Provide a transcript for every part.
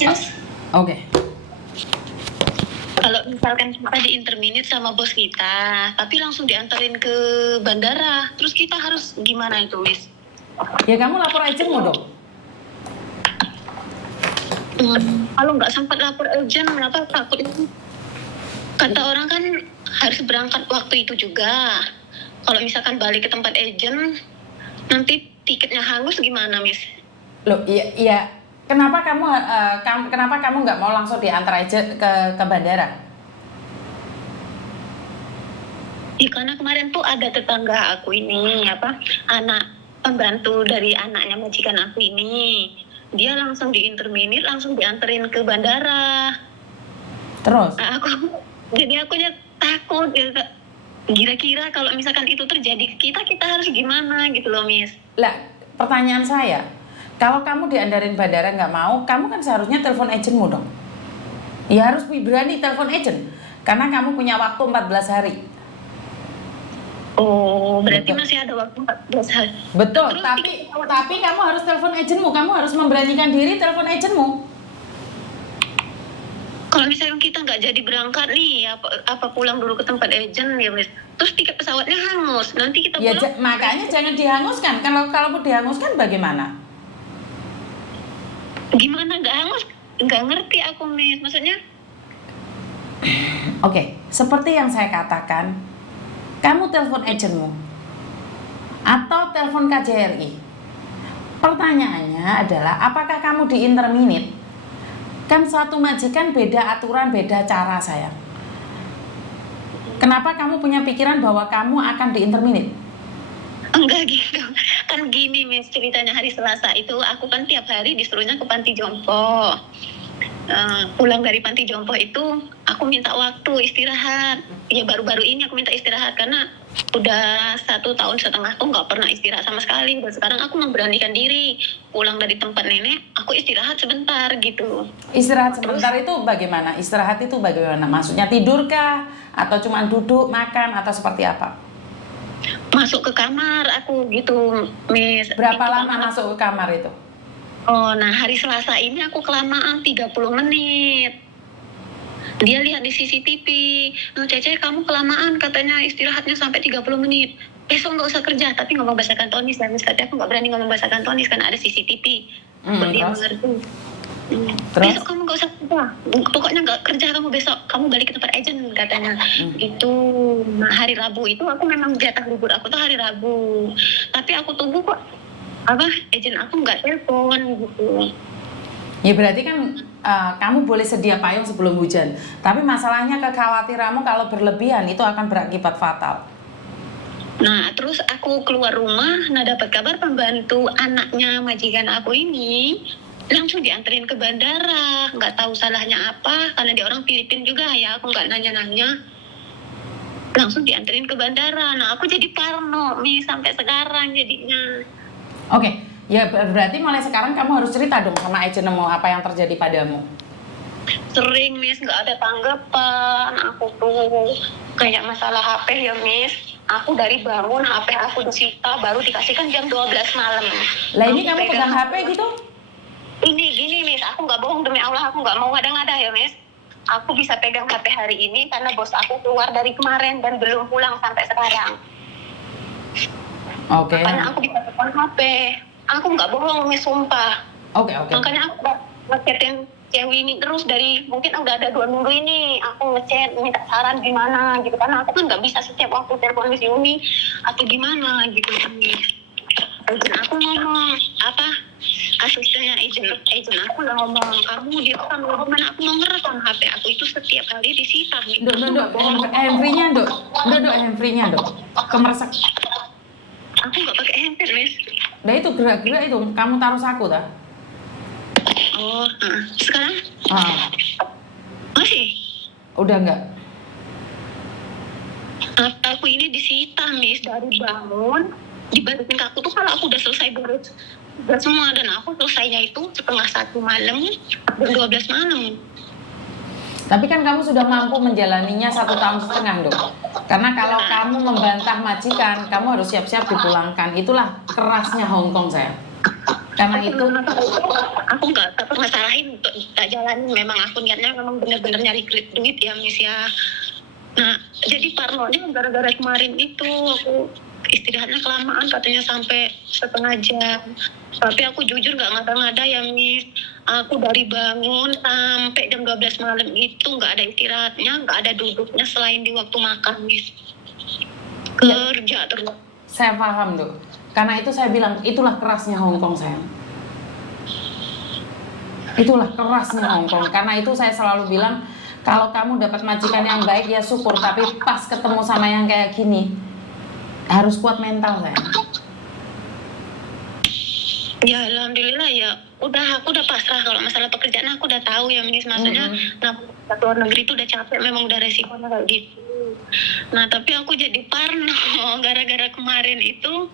Terus Oke. kalau misalkan kita diinterminate sama bos kita, tapi langsung diantarin ke bandara, terus kita harus gimana itu, Miss? Ya kamu lapor agenmu dong. Kalau nggak sempat lapor agent, kenapa takut itu? Kata orang kan harus berangkat waktu itu juga. Kalau misalkan balik ke tempat agent, nanti tiketnya hangus gimana, Miss? Loh, iya. Kenapa kamu nggak mau langsung diantar aja ke bandara? Ya karena kemarin tuh ada tetangga aku ini, anak pembantu dari anaknya majikan aku ini. Dia langsung diinterminate, langsung dianterin ke bandara. Terus? Nah, jadi akunya takut gitu. Kira-kira kalau misalkan itu terjadi ke kita harus gimana gitu loh, Miss. Lah, pertanyaan saya, kalau kamu diandarin bandara nggak mau, kamu kan seharusnya telepon agenmu dong. Ya harus berani telepon agent, karena kamu punya waktu 14 hari. Oh, berarti Betul. masih ada waktu 14 hari. Betul, Terus tapi kamu harus telepon agenmu, kamu harus memberanikan diri telepon agenmu. kalau misalnya kita nggak jadi berangkat nih, apa pulang dulu ke tempat agent ya, Miss. Terus tiket pesawatnya hangus, nanti kita Ya pulang. makanya jangan dihanguskan. Kalau dihanguskan bagaimana? Gimana nggak hangus? Nggak ngerti aku, Miss. Maksudnya? Oke, seperti yang saya katakan, kamu telepon agenmu atau telepon KJRI. Pertanyaannya adalah, apakah kamu diinterminate? Kan suatu majikan beda aturan, beda cara, sayang. Kenapa kamu punya pikiran bahwa kamu akan diinterminate? Enggak gitu. Kan gini, Miss, ceritanya hari Selasa itu aku kan tiap hari disuruhnya ke panti jompo. Pulang dari panti jompo itu aku minta waktu istirahat. Ya baru-baru ini aku minta istirahat karena udah 1,5 tahun aku nggak pernah istirahat sama sekali. Dan sekarang aku memberanikan diri pulang dari tempat nenek, aku istirahat sebentar gitu. Istirahat sebentar itu bagaimana? Istirahat itu bagaimana? Maksudnya tidurkah? Atau cuma duduk, makan, atau seperti apa? Masuk ke kamar aku gitu, Miss. Berapa lama masuk ke kamar itu? Oh, nah hari Selasa ini aku kelamaan 30 menit. Dia lihat di CCTV, Cece kamu kelamaan katanya istirahatnya sampai 30 menit. Besok nggak usah kerja, tapi ngomong bahasa Kantonis. Dan tapi aku nggak berani ngomong bahasa Kantonis karena ada CCTV. Buat dia mengerti. Besok kamu nggak usah kerja, pokoknya nggak kerja kamu besok, kamu balik ke tempat agent katanya. Itu nah, hari Rabu itu aku memang jatah libur aku tuh hari Rabu, tapi aku tunggu kok agent aku nggak telepon gitu. Ya berarti kan kamu boleh sedia payung sebelum hujan. Tapi masalahnya kekhawatiranmu kalau berlebihan itu akan berakibat fatal. Nah terus aku keluar rumah, nah dapat kabar pembantu anaknya majikan aku ini langsung dianterin ke bandara. Nggak tahu salahnya apa, karena dia orang Filipina juga ya, aku nggak nanya-nanya. Langsung dianterin ke bandara. Nah aku jadi parno nih sampai sekarang jadinya. Oke, ya berarti mulai sekarang kamu harus cerita dong sama agenmu apa yang terjadi padamu. Sering, Miss, nggak ada tanggapan. Aku tuh kayak masalah HP ya, Miss. Aku dari bangun HP aku disita, baru dikasihkan jam 12 malam. Lah ini kamu pegang HP gitu? Ini gini, Miss, aku nggak bohong demi Allah, aku nggak mau ngada-ngada ya, Miss. Aku bisa pegang HP hari ini karena bos aku keluar dari kemarin dan belum pulang sampai sekarang. Oke. Makanya aku bisa pegang HP. Aku nggak bohong, Miss, sumpah. Oke. Makanya aku ngechatin cewek ini terus dari mungkin udah ada 2 minggu ini. Aku ngechat minta saran gimana gitu, karena aku kan nggak bisa setiap waktu telepon Miss Yuni atau gimana gitu. Agent aku ngomong asistennya agent aku udah ngomong, kamu di depan mana aku mau ngerekam HP aku itu setiap hari disita. Handphonenya dok, kemersek. Aku nggak pakai handphone, Miss. Nah itu gerak-gerak itu kamu taruh saku dah. Oh, sekarang masih? Udah enggak? Aku ini disita, Miss, dari bangun dibalikin ke aku tuh kalau aku udah selesai beres semua, dan aku selesainya itu 1:30 malam dan 12 malam. Tapi kan kamu sudah mampu menjalaninya 1,5 tahun dok. Karena kalau kamu membantah majikan, kamu harus siap-siap dipulangkan. Itulah kerasnya Hong Kong saya. Karena itu aku nggak pernah untuk tak jalani. Memang aku niatnya memang benar-benar nyari duit ya Miss ya. Nah, jadi parnonya gara-gara kemarin itu aku istirahatnya kelamaan, katanya sampai setengah jam. Tapi aku jujur nggak ngada-ngada ya Miss. Aku dari bangun sampai jam 12 malam itu nggak ada istirahatnya, nggak ada duduknya selain di waktu makan Miss. Kerja terus. Saya paham, Dok. Karena itu saya bilang, itulah kerasnya Hong Kong, sayang. Itulah kerasnya Hong Kong. Karena itu saya selalu bilang, kalau kamu dapat majikan yang baik ya syukur, tapi pas ketemu sama yang kayak gini, harus kuat mental, sayang. Ya alhamdulillah ya, aku udah pasrah kalau masalah pekerjaan aku udah tahu ya Miss, maksudnya nah ke luar negeri itu udah capek, memang udah resikonya kayak gitu. Nah tapi aku jadi parno gara-gara kemarin itu.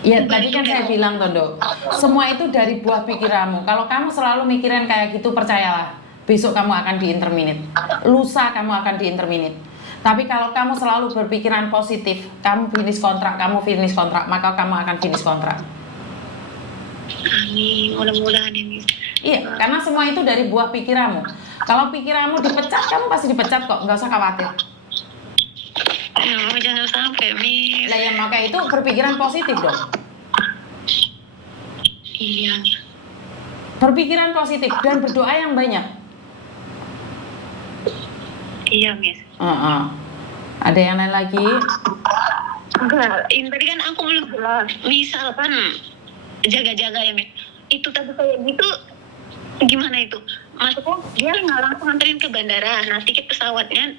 Ya tadi kan saya bilang Tondo, semua itu dari buah pikiranmu. Kalau kamu selalu mikirin kayak gitu, percayalah, besok kamu akan di-interminate, lusa kamu akan di-interminate. Tapi kalau kamu selalu berpikiran positif, kamu finish kontrak, maka kamu akan finish kontrak. Amin, mudah-mudahan ini. Iya, karena semua itu dari buah pikiranmu. Kalau pikiranmu dipecat, kamu pasti dipecat kok, nggak usah khawatir. Ya, jangan sampai, Miss. Lah ya maka itu berpikiran positif dong. Iya. Berpikiran positif dan berdoa yang banyak. Iya, Miss. Ada yang lain lagi? Enggak, ini tadi kan aku belum jelas. Misalkan jaga-jaga ya, Miss. Itu tadi kayak gitu, gimana itu? Maksudnya dia nggak langsung nganterin ke bandara. Nah, tiket pesawatnya,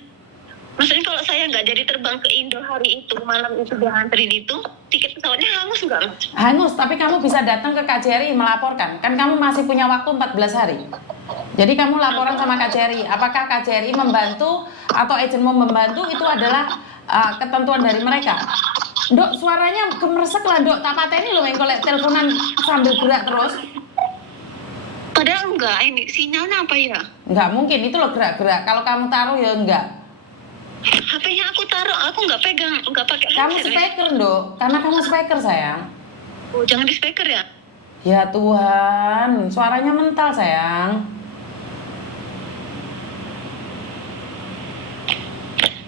maksudnya kalau saya nggak jadi terbang ke Indo hari itu, malam itu dia nganterin itu, tiket pesawatnya hangus nggak? Hangus, tapi kamu bisa datang ke KJRI melaporkan. Kan kamu masih punya waktu 14 hari. Jadi kamu laporan sama KJRI. Apakah KJRI membantu atau agenmu membantu, itu adalah ketentuan dari mereka. Dok, suaranya gemersek lah, Dok. Tak pateni loh, kalau teleponan sambil gerak terus. Padahal enggak, ini sinyalnya apa ya? Enggak mungkin, itu loh gerak-gerak. Kalau kamu taruh ya enggak. HP-nya aku taruh, aku nggak pegang, nggak pakai Kamu handset, speaker, Dok. Karena kamu speaker, sayang. Oh, jangan di speaker ya? Ya Tuhan, suaranya mental, sayang.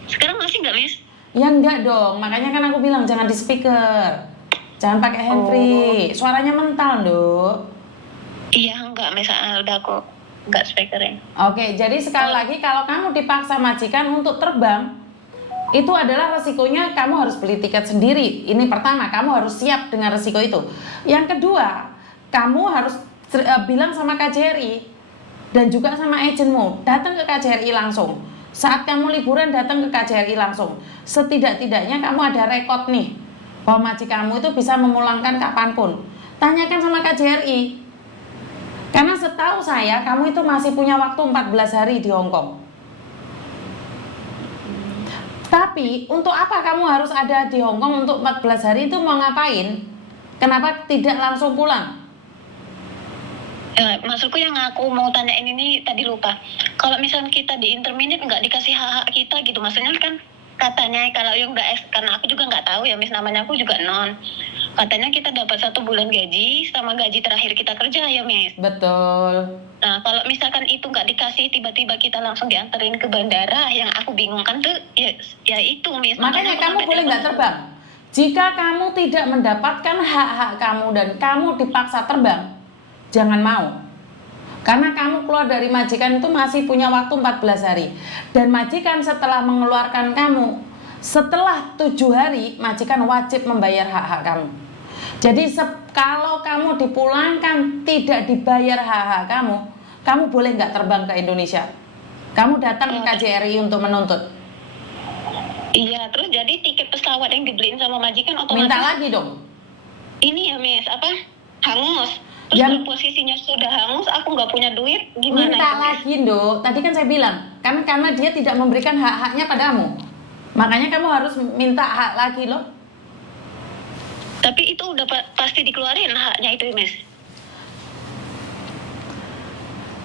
Sekarang masih nggak, Miss? Ya enggak dong, makanya kan aku bilang jangan di speaker. Jangan pakai handfree. Suaranya mental, Dok. Iya, enggak, Miss. Udah kok. Enggak speakernya. Oke, jadi sekali lagi kalau kamu dipaksa majikan untuk terbang, itu adalah resikonya kamu harus beli tiket sendiri. Ini pertama, kamu harus siap dengan resiko itu. Yang kedua, kamu harus bilang sama KJRI dan juga sama agenmu, datang ke KJRI langsung. Saat kamu liburan datang ke KJRI langsung. Setidak-tidaknya kamu ada rekod nih bahwa majikanmu itu bisa memulangkan kapanpun. Tanyakan sama KJRI. Karena setahu saya kamu itu masih punya waktu 14 hari di Hong Kong. Tapi untuk apa kamu harus ada di Hong Kong untuk 14 hari itu mau ngapain? Kenapa tidak langsung pulang? Maksudku yang aku mau tanyain ini tadi lupa. Kalau misalnya kita di interminate nggak dikasih hak-hak kita gitu, maksudnya kan katanya kalau yang udah karena aku juga nggak tahu ya Miss, namanya aku juga non. Katanya kita dapat 1 bulan gaji sama gaji terakhir kita kerja ya Miss. Betul. Nah kalau misalkan itu nggak dikasih, tiba-tiba kita langsung dianterin ke bandara, yang aku bingungkan tuh ya itu Miss. Makanya kamu boleh nggak terbang. Jika kamu tidak mendapatkan hak-hak kamu dan kamu dipaksa terbang, jangan mau. Karena kamu keluar dari majikan itu masih punya waktu 14 hari. Dan majikan setelah mengeluarkan kamu, setelah 7 hari, majikan wajib membayar hak-hak kamu. Jadi kalau kamu dipulangkan tidak dibayar hak-hak kamu boleh nggak terbang ke Indonesia. Kamu datang ke KJRI untuk menuntut. Iya, terus jadi tiket pesawat yang dibeliin sama majikan otomatis minta lagi dong. Ini ya Miss, hangus. Terus posisinya sudah hangus, aku nggak punya duit, gimana? Minta lagi, Dok. Tadi kan saya bilang, kan karena dia tidak memberikan hak-haknya padamu. Makanya kamu harus minta hak lagi loh. Tapi itu udah pasti dikeluarin haknya itu, Miss.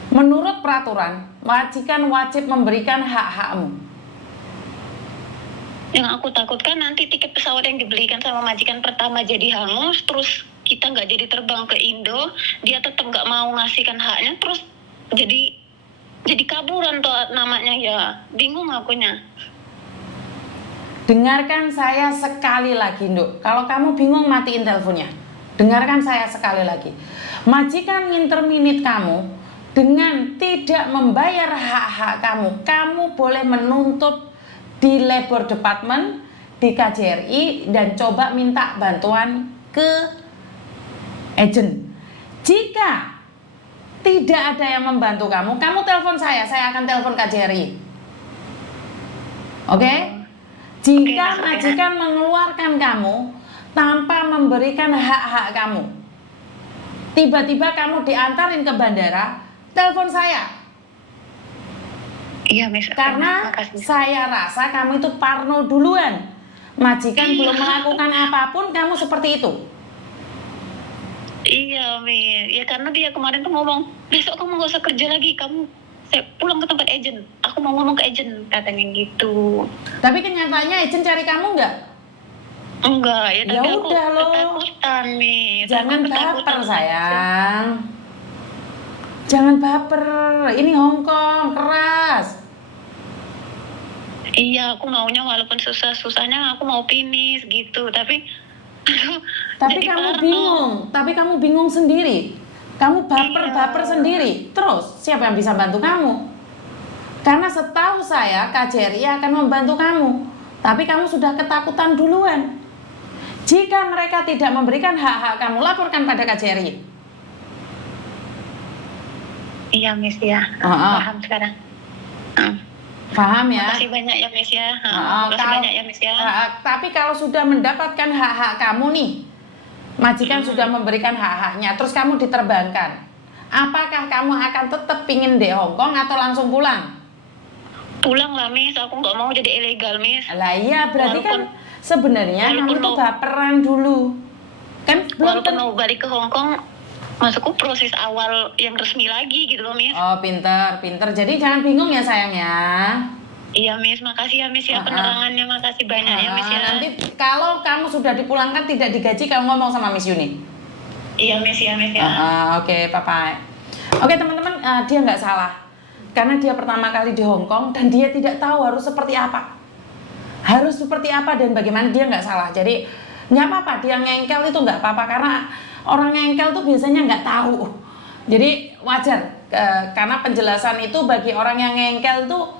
Menurut peraturan, majikan wajib memberikan hak-hakmu. Yang aku takutkan nanti tiket pesawat yang dibelikan sama majikan pertama jadi hangus, terus kita nggak jadi terbang ke Indo, dia tetap nggak mau ngasihkan haknya, terus jadi kaburan tuh namanya ya, bingung akunya. Dengarkan saya sekali lagi, Nduk. Kalau kamu bingung, matiin teleponnya. Dengarkan saya sekali lagi. Majikan nginterminate kamu dengan tidak membayar hak-hak kamu. Kamu boleh menuntut di labor department, di KJRI, dan coba minta bantuan ke agent. Jika tidak ada yang membantu kamu, kamu telepon saya akan telepon KJRI. Oke? Jika Oke, majikan mengeluarkan kamu tanpa memberikan hak-hak kamu, tiba-tiba kamu diantarin ke bandara, telepon saya. Iya, Miss. Karena makasih. saya rasa kamu itu parno duluan. Majikan Iya. belum melakukan apapun, kamu seperti itu. Iya, Mi. Ya karena dia kemarin tuh ngomong, besok kamu gak usah kerja lagi, saya pulang ke tempat agent. Aku mau ngomong ke agent, katanya gitu. Tapi kenyataannya agent cari kamu nggak? Enggak, ya Ya tapi aku udah loh. ketakutan, Mi. Jangan Aku baper ketakutan. sayang. Jangan baper. Ini Hong Kong keras. Iya, aku maunya walaupun susah-susahnya aku mau finish gitu, tapi aduh, Tapi jadi kamu parno. bingung. Tapi kamu bingung sendiri. Kamu baper-baper Iya. sendiri. Terus siapa yang bisa bantu kamu? Karena setahu saya KJRI akan membantu kamu. Tapi kamu sudah ketakutan duluan. Jika mereka tidak memberikan hak-hak kamu, laporkan pada KJRI. Iya, Miss ya. Paham sekarang. Paham ya? Makasih banyak ya, Miss ya. Makasih Kalau- banyak ya, Miss ya. Tapi kalau sudah mendapatkan hak-hak kamu nih, majikan sudah memberikan hak-haknya, terus kamu diterbangkan, apakah kamu akan tetap pingin di Hong Kong atau langsung pulang? Pulang lah, Miss. Aku nggak mau jadi ilegal, Miss. Lah iya, berarti kan Walaupun- sebenarnya kamu walaupun tuh mau- baperan dulu. Kan belum Walaupun mau balik ke Hong Kong, maksudku proses awal yang resmi lagi gitu loh, Miss. Oh, pinter. Jadi jangan bingung ya sayang ya. Iya, Miss. Makasih ya, Miss ya. Penerangannya makasih banyak ya, Miss ya. Nanti kalau kamu sudah dipulangkan tidak digaji, kamu ngomong sama Miss Yuni. Iya, Miss ya, Miss ya. Oke, Papa. Oke, teman-teman, dia nggak salah. Karena dia pertama kali di Hong Kong dan dia tidak tahu harus seperti apa. Harus seperti apa dan bagaimana, dia nggak salah. Jadi nggak apa-apa, dia ngengkel itu nggak apa-apa. Karena orang ngengkel tuh biasanya nggak tahu. Jadi wajar, karena penjelasan itu bagi orang yang ngengkel tuh